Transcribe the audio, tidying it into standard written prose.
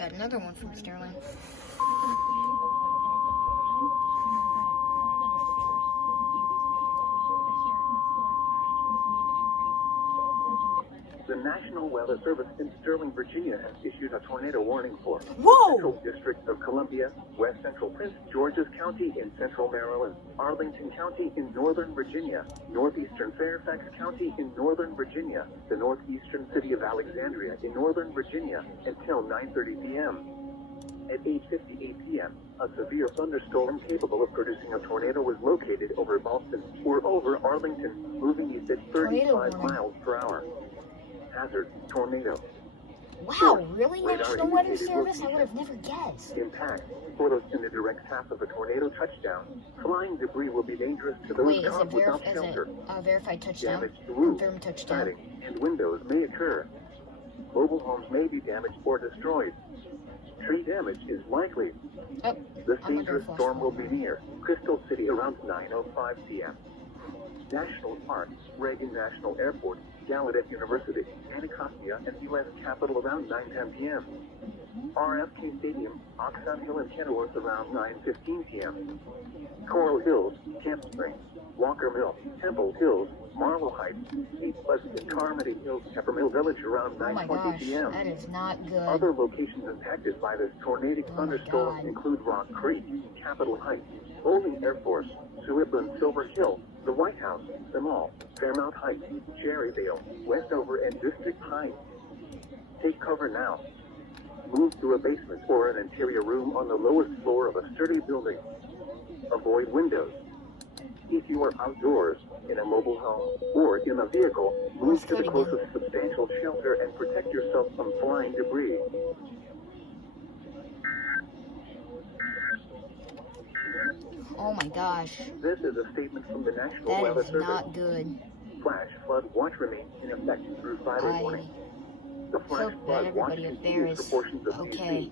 Got another one from Sterling. The National Weather Service in Sterling, Virginia has issued a tornado warning for Whoa! Central District of Columbia, West Central Prince George's County in Central Maryland, Arlington County in Northern Virginia, Northeastern Fairfax County in Northern Virginia, the northeastern city of Alexandria in Northern Virginia until 9:30 p.m. At 8:58 p.m., a severe thunderstorm capable of producing a tornado was located over Boston or over Arlington, moving east at 35 miles per hour. Hazard, tornado. Wow, really? National Weather Service? I would have never guessed. Impact. Photos in the direct path of a tornado touchdown. Flying debris will be dangerous to those Wait, caught without shelter. Verified touchdown? Damage to roofs, Confirmed touchdown. siding, and windows may occur. Mobile homes may be damaged or destroyed. Tree damage is likely. Oh, This dangerous storm will be near Crystal City around 9:05 p.m. National Parks, Reagan National Airport, Gallaudet University, Anacostia, and U.S. Capitol around 9:10 p.m. RFK Stadium, Oxon Hill, and Kenilworth around 9:15 p.m. Coral Hills, Camp Springs, Walker Mill, Temple Hills, Marlow Heights, East Pleasant, and Carmody Hills, Peppermill Village around 9:20 p.m. That is not good. Other locations impacted by this tornadic thunderstorm include Rock Creek, Capitol Heights, Bowling Air Force, Suitland, Silver Hill, the White House, the Mall, Fairmount Heights, Cherryvale, Westover, and District Heights. Take cover now. Move to a basement or an interior room on the lowest floor of a sturdy building. Avoid windows. If you are outdoors, in a mobile home, or in a vehicle, move to the closest substantial shelter and protect yourself from flying debris. Oh my gosh. This is a statement from the National Weather Service. That is not good. Flash flood watch remains in effect through Friday morning. The flash Hope that flood watch everybody up there continues is for portions of okay. DC.